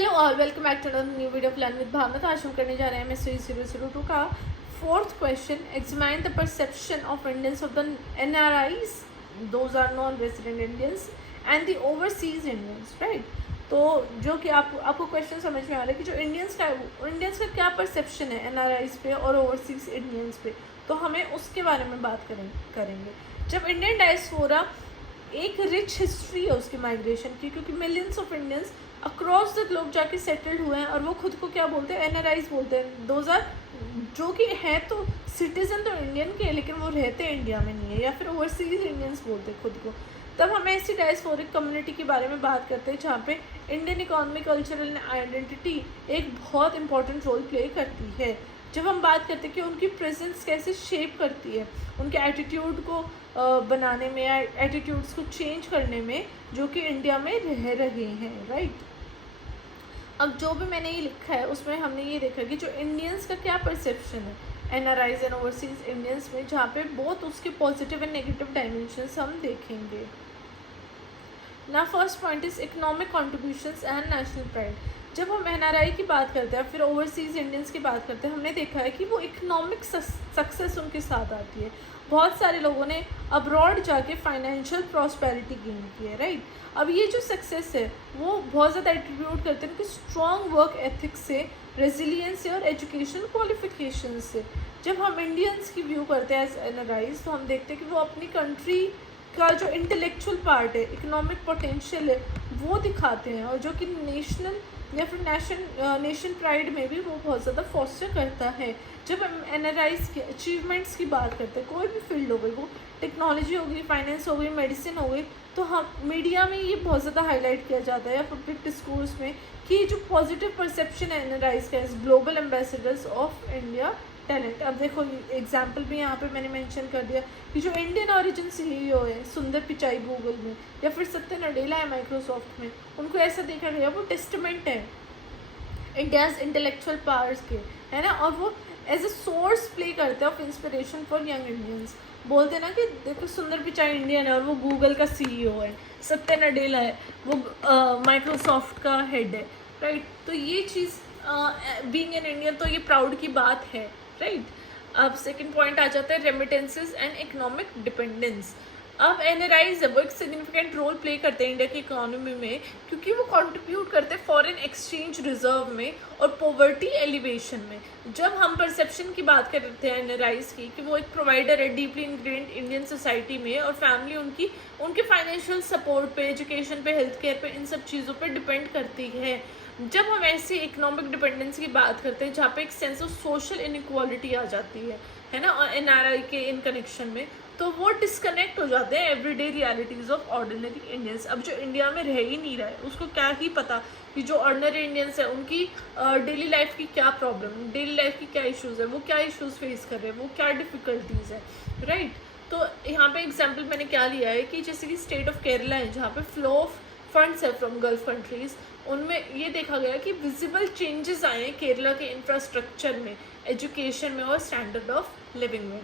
Hello all, welcome back to another new video plan with Bhavna. तो आज हम करने जा रहे हैं मिस्ट्री 002 का fourth question. Examine the perception of Indians of the NRIs, those are non resident Indians, and the overseas Indians, right. तो जो कि आपको क्वेश्चन समझ में आ रहा है कि जो इंडियंस का क्या परसेप्शन है NRIs पे और ओवरसीज इंडियंस पे, तो हमें उसके बारे में बात करेंगे। जब इंडियन डायस्पोरा, एक रिच हिस्ट्री है उसकी माइग्रेशन की, क्योंकि millions of Indians across the globe जाके सेटल्ड हुए हैं और वो खुद को क्या बोलते हैं, NRIs बोलते हैं। दोज आर जो कि है तो सिटीजन तो इंडियन के, लेकिन वो रहते इंडिया में नहीं है, या फिर ओवरसीज इंडियंस बोलते हैं खुद को। तब हम ऐसी डायस्पोरिक कम्युनिटी के बारे में बात करते हैं जहाँ पे इंडियन इकोनॉमी, कल्चरल आइडेंटिटी एक बहुत इंपॉर्टेंट रोल प्ले करती है। जब हम बात करते हैं कि उनकी प्रेजेंस कैसे शेप करती है उनके एटीट्यूड को बनाने में, या एटीट्यूड्स को चेंज करने में, जो कि इंडिया में रह रहे हैं, राइट। अब जो भी मैंने ये लिखा है उसमें हमने ये देखा कि जो इंडियंस का क्या परसेप्शन है NRIs एंड ओवरसीज इंडियंस में, जहाँ पे बहुत उसके पॉजिटिव एंड नेगेटिव डायमेंशंस हम देखेंगे। ना first point is economic contributions and national pride. जब हम NRI की बात करते हैं, फिर ओवरसीज इंडियंस की बात करते हैं, हमने देखा है कि वो इकोनॉमिक सक्सेस उनके साथ आती है। बहुत सारे लोगों ने अब्रॉड जाके फाइनेंशियल प्रॉस्पेरिटी गेन की है, राइट। अब ये जो सक्सेस है वो बहुत ज़्यादा एट्रीब्यूट करते हैं उनके स्ट्रॉन्ग वर्क एथिक्स से, रेजिलियंस से और एजुकेशनल क्वालिफिकेशन से। जब हम इंडियंस की व्यू करते हैं एज NRIs, तो हम देखते हैं कि वो अपनी कंट्री का जो इंटेलेक्चुअल पार्ट है, इकोनॉमिक पोटेंशियल है, वो दिखाते हैं, और जो कि नेशनल या फिर नेशन प्राइड में भी वो बहुत ज़्यादा फॉस्टर करता है। जब हम NRIs के अचीवमेंट्स की बात करते हैं, कोई भी फील्ड हो गई, वो टेक्नोलॉजी हो गई, फाइनेंस हो गई, मेडिसिन हो गई, तो हम मीडिया में ये बहुत ज़्यादा हाईलाइट किया जाता है, या पब्लिक डिस्कोर्स में, कि जो पॉजिटिव परसेप्शन है NRIs का as global ambassadors of India talent. अब देखो एग्जाम्पल भी यहाँ पे मैंने मेंशन कर दिया कि जो इंडियन ओरिजिन CEO है सुंदर पिचाई गूगल में, या फिर सत्य नडेला है माइक्रोसॉफ्ट में, उनको ऐसा देखा गया वो टेस्टमेंट है इंडियाज इंटेलेक्चुअल पावर्स के, है ना। और वो एज ए सोर्स प्ले करते हैं of inspiration for young Indians. बोलते हैं ना कि देखो सुंदर पिचाई इंडियन है और वो गूगल का CEO है, सत्य नडेला है वो माइक्रोसॉफ्ट का हेड है, राइट। तो ये चीज़ बीइंग एन इंडियन, तो ये प्राउड की बात है, राइट। अब सेकंड पॉइंट आ जाता है रेमिटेंसेस एंड इकोनॉमिक डिपेंडेंस। अब NRIs वो एक सिग्निफिकेंट रोल प्ले करते हैं इंडिया की इकोनॉमी में, क्योंकि वो कंट्रीब्यूट करते हैं फॉरेन एक्सचेंज रिजर्व में और पॉवर्टी एलिवेशन में। जब हम परसेप्शन की बात करते हैं NRIs की, कि वो एक प्रोवाइडर है डीपली इंग्रेंड इंडियन सोसाइटी में, और फैमिली उनके फाइनेंशियल सपोर्ट पे, एजुकेशन पे, हेल्थ केयर पे, इन सब चीज़ों पे डिपेंड करती है। जब हम ऐसी इकोनॉमिक डिपेंडेंस की बात करते हैं जहाँ पे एक सेंस ऑफ सोशल इनइक्वालिटी आ जाती है ना, और NRI के इन कनेक्शन में, तो वो डिस्कनेक्ट हो जाते हैं everyday realities of ordinary Indians. अब जो इंडिया में रह ही नहीं रहा है, उसको क्या ही पता कि जो ऑर्डिनरी इंडियंस है उनकी डेली लाइफ की क्या प्रॉब्लम, डेली लाइफ की क्या इश्यूज़ है, वो क्या इश्यूज़ फेस कर रहे हैं, वो क्या डिफ़िकल्टीज़ है, राइट। तो यहाँ पे एग्जाम्पल मैंने क्या लिया है कि जैसे कि स्टेट ऑफ केरला है, जहाँ पे फ्लो ऑफ फंड्स है फ्रॉम गल्फ कंट्रीज़, उनमें ये देखा गया कि विजिबल चेंजेस आए हैं केरला के इंफ्रास्ट्रक्चर में, एजुकेशन में और स्टैंडर्ड ऑफ लिविंग में।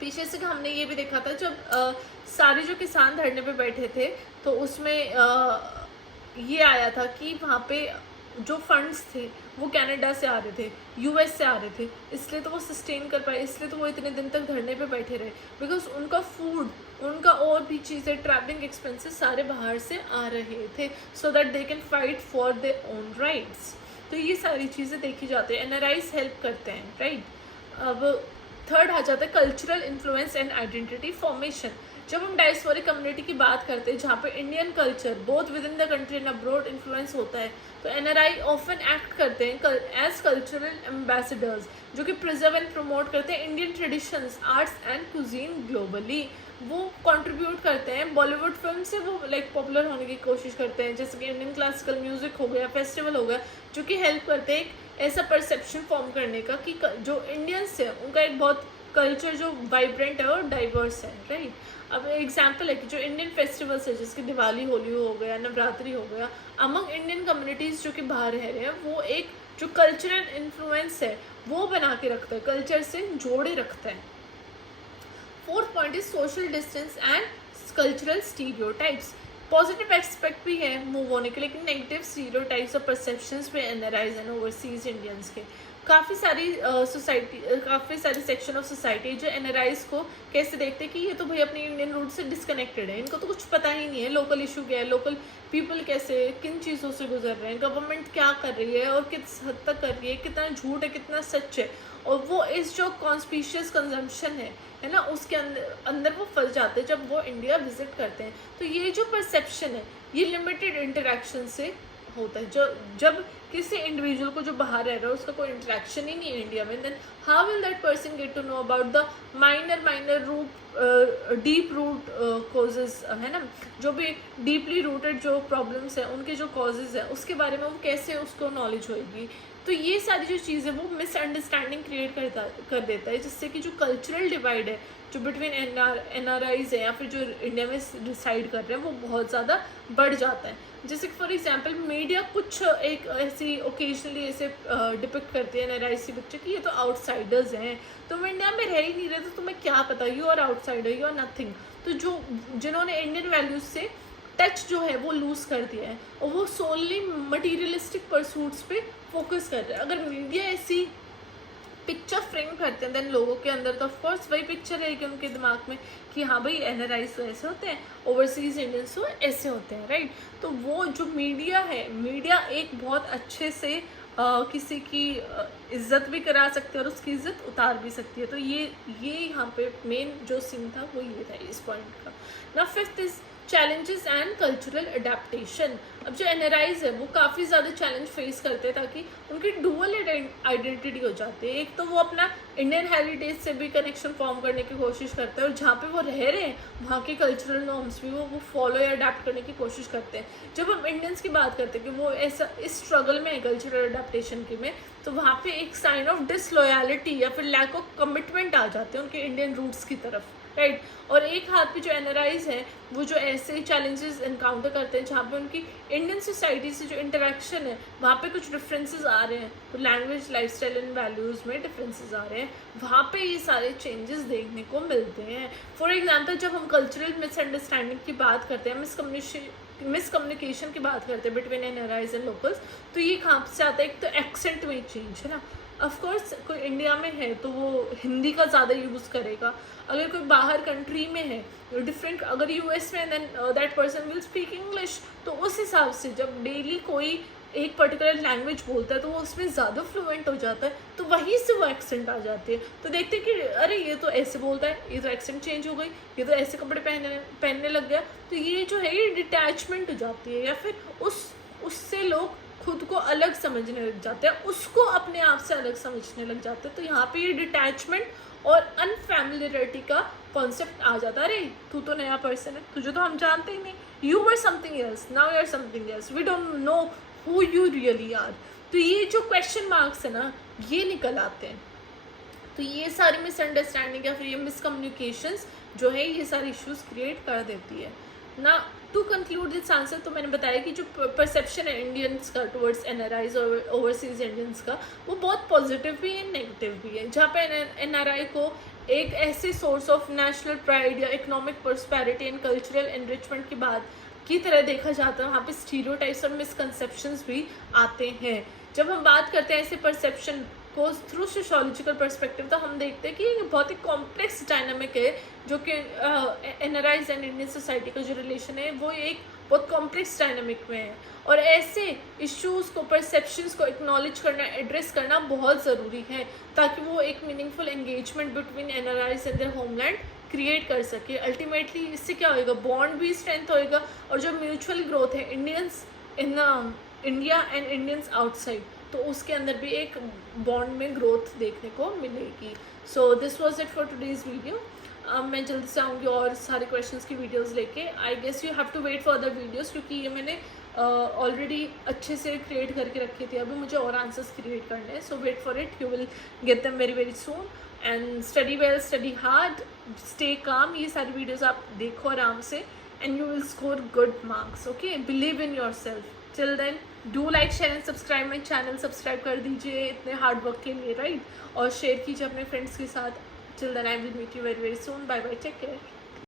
पीछे से हमने ये भी देखा था जब सारे जो किसान धरने पे बैठे थे, तो उसमें ये आया था कि वहाँ पे जो फंड्स थे वो कनाडा से आ रहे थे, US से आ रहे थे, इसलिए तो वो सस्टेन कर पाए, इसलिए तो वो इतने दिन तक धरने पे बैठे रहे, बिकॉज उनका फूड, उनका और भी चीज़ें, ट्रैवलिंग एक्सपेंसेस सारे बाहर से आ रहे थे, so that they can fight for their own rights. तो ये सारी चीज़ें देखी जाती है, NRIs हेल्प करते हैं, राइट। अब थर्ड आ जाता है cultural influence and identity formation. जब हम डायस्पोरिक कम्युनिटी की बात करते हैं जहाँ पे Indian culture both with in the country and abroad influence होता है, तो NRI ऑफन एक्ट करते हैं एज कल्चरल एम्बेसडर्स, जो कि प्रिजर्व एंड प्रमोट करते हैं Indian traditions, arts and cuisine globally. वो कंट्रीब्यूट करते हैं बॉलीवुड फिल्म से, वो लाइक पॉपुलर होने की कोशिश करते हैं, जैसे कि इंडियन क्लासिकल म्यूजिक हो गया, फेस्टिवल हो गया, जो कि हेल्प करते हैं ऐसा परसेप्शन फॉर्म करने का कि जो इंडियंस है उनका एक बहुत कल्चर जो वाइब्रेंट है और डाइवर्स है, राइट। अब एग्जाम्पल है कि जो इंडियन फेस्टिवल्स है, जैसे कि दिवाली, होली हो गया, नवरात्रि हो गया, अमंग इंडियन कम्युनिटीज़ जो कि बाहर रह रहे हैं, वो एक जो कल्चरल इन्फ्लुएंस है वो बना के रखता है, कल्चर से जोड़े रखता है। Fourth point is social distance and cultural stereotypes. Positive expect भी है मूव होने के, लेकिन नेगेटिव स्टीरियोटाइप्स और परसेप्शंस पे एनआरआईज एंड ओवरसीज इंडियंस के काफ़ी सारी काफ़ी सारी सेक्शन ऑफ सोसाइटी जो एनआरआईज को कैसे देखते हैं कि ये तो भाई अपनी इंडियन रूट से डिस्कनेक्टेड है, इनको तो कुछ पता ही नहीं है लोकल इशू क्या है, लोकल पीपल कैसे किन चीज़ों से गुजर रहे हैं, गवर्नमेंट क्या कर रही है और किस हद तक कर रही है, कितना झूठ है कितना सच है, और वो इस जो कॉन्स्पिशियस कंजम्पशन है ना, उसके अंदर वो फंस जाते हैं जब वो इंडिया विजिट करते हैं। तो ये जो परसेप्शन है ये लिमिटेड इंटरेक्शन से होता है। जब किसी इंडिविजुअल को जो बाहर रह रहा है उसका कोई इंटरेक्शन ही नहीं है इंडिया में, then how will that person get to know about the minor root deep root causes, है ना, जो भी डीपली रूटेड जो प्रॉब्लम्स है उनके जो कॉजेज है उसके बारे में वो कैसे उसको नॉलेज होगी। तो ये सारी जो चीज़ें वो मिसअंडरस्टैंडिंग क्रिएट कर देता है, जिससे कि जो कल्चरल डिवाइड है जो बिटवीन एनआरआईज है या फिर जो इंडिया में डिसाइड कर रहे हैं वो बहुत ज़्यादा बढ़ जाता है। जैसे कि फॉर एग्जांपल मीडिया कुछ एक ऐसी ओकेजनली ऐसे डिपिक्ट करती है एनआरआईज की पिक्चर कि ये तो आउटसाइडर्स हैं, तुम इंडिया में रह ही नहीं रहे तो तुम्हें क्या पता, you are outsider, you are nothing. तो जिन्होंने इंडियन वैल्यूज से टच जो है वो लूज कर दिया है और वो सोनली मटीरियलिस्टिक परसूट्स पे फोकस कर रहे हैं। अगर मीडिया ऐसी पिक्चर फ्रेम करते हैं देन लोगों के अंदर तो ऑफकोर्स वही पिक्चर रहेगी उनके दिमाग में कि हाँ भाई एनआरआईज तो ऐसे होते हैं, ओवरसीज इंडियंस तो ऐसे होते हैं, राइट। तो वो जो मीडिया है, मीडिया एक बहुत अच्छे से किसी की इज्जत भी करा सकती है और उसकी इज्जत उतार भी सकती है। तो ये यहाँ पे मेन जो सीन था वो ये था इस पॉइंट का ना। Fifth is challenges and cultural adaptation. अब जो एनआरआईज है वो काफ़ी ज़्यादा चैलेंज फेस करते हैं ताकि उनकी डुअल आइडेंटिटी हो जाती है। एक तो वो अपना इंडियन हेरिटेज से भी कनेक्शन फॉर्म करने की कोशिश करते हैं और जहाँ पे वो रह रहे हैं वहाँ के कल्चरल नॉर्म्स भी वो फॉलो या अडेप्ट करने की कोशिश करते हैं। जब हम इंडियंस की बात करते हैं कि वो ऐसा इस स्ट्रगल में है कल्चरल अडेप्टेशन के में, तो वहाँ पे एक साइन ऑफ डिसलॉयलिटी या फिर लैक ऑफ कमिटमेंट आ जाते हैं उनके इंडियन रूट्स की तरफ, राइट। और एक हाथ पे जो एनआरआईज हैं वो जो ऐसे चैलेंजेस इनकाउंटर करते हैं जहाँ पे उनकी इंडियन सोसाइटी से जो इंटरेक्शन है वहाँ पे कुछ डिफरेंसेस आ रहे हैं, तो लैंग्वेज लाइफस्टाइल एंड वैल्यूज़ में डिफरेंसेस आ रहे हैं, वहाँ पे ये सारे चेंजेस देखने को मिलते हैं। फॉर एग्जांपल जब हम कल्चरल मिसअंडरस्टैंडिंग की बात करते हैं, मिसकम्युनिकेशन की बात करते हैं बिटवीन एनआरआईज एंड लोकल्स, तो ये कहाँ से आता है? एक तो एक्सेंट में चेंज है ना। ऑफकोर्स कोई इंडिया में है तो वो हिंदी का ज़्यादा यूज़ करेगा, अगर कोई बाहर कंट्री में है डिफरेंट, अगर यूएस में then that person will speak English. तो उस हिसाब से जब डेली कोई एक पर्टिकुलर लैंग्वेज बोलता है तो वो उसमें ज़्यादा फ्लुएंट हो जाता है, तो वहीं से वो एक्सेंट आ जाती है। तो देखते हैं कि अरे ये तो ऐसे बोलता है, ये तो एक्सेंट चेंज हो गई, ये तो ऐसे कपड़े पहनने लग गया, तो ये जो है ये डिटैचमेंट हो जाती है, या फिर उससे लोग खुद को अलग समझने लग जाते हैं, उसको अपने आप से अलग समझने लग जाते हैं। तो यहाँ पे ये डिटैचमेंट और अनफैमिलियरिटी का कॉन्सेप्ट आ जाता है। अरे तू तो नया पर्सन है, तुझे तो हम जानते ही नहीं, you were something else, now you are something else, we don't know who you really are. तो ये जो क्वेश्चन मार्क्स है ना ये निकल आते हैं। तो ये सारी मिसअंडरस्टैंडिंग या फिर ये मिसकम्युनिकेशंस जो है ये सारे इश्यूज क्रिएट कर देती है ना। टू कंक्लूड दिस आंसर, तो मैंने बताया कि जो परसेप्शन है इंडियंस का टुवर्ड्स एनआरआईज और ओवरसीज इंडियंस का वो बहुत पॉजिटिव भी है नेगेटिव भी है। जहाँ पे एनआरआई को एक ऐसे सोर्स ऑफ नेशनल प्राइड या economic prosperity and cultural enrichment की बात की तरह देखा जाता है, वहाँ पे स्टीरियोटाइप्स और मिसकंसेप्शंस भी आते हैं। जब हम बात करते हैं ऐसे परसेप्शन को थ्रू सोशोलॉजिकल पर्सपेक्टिव, तो हम देखते हैं कि ये बहुत ही कॉम्प्लेक्स डायनामिक है, जो कि एनआरआईज एंड इंडियन सोसाइटी का जो रिलेशन है वो एक बहुत कॉम्प्लेक्स डायनामिक में है। और ऐसे इश्यूज़ को, परसेप्शंस को एक्नॉलेज करना, एड्रेस करना बहुत ज़रूरी है ताकि वो एक meaningful engagement between NRIs and their homeland create कर सके। अल्टीमेटली इससे क्या होएगा? बॉन्ड भी स्ट्रेंथ होएगा और जो म्यूचुअल ग्रोथ है Indians in India and Indians outside, तो उसके अंदर भी एक बॉन्ड में ग्रोथ देखने को मिलेगी। So this was it for today's video. मैं जल्दी से आऊँगी और सारे क्वेश्चंस की वीडियोस लेके। I guess you have to wait for other videos, क्योंकि ये मैंने ऑलरेडी अच्छे से क्रिएट करके रखी थी, अभी मुझे और आंसर्स क्रिएट करने हैं। So wait for it, you will get them very very soon. And study well, study hard, stay calm. ये सारी वीडियोज़ आप देखो आराम से and you will score good marks. Okay, believe in yourself. Till then do like, share and subscribe my channel. Subscribe कर दीजिए इतने hard work के लिए, राइट, और शेयर कीजिए अपने फ्रेंड्स के साथ। Till then, I will meet you very very soon. Bye bye. Take care.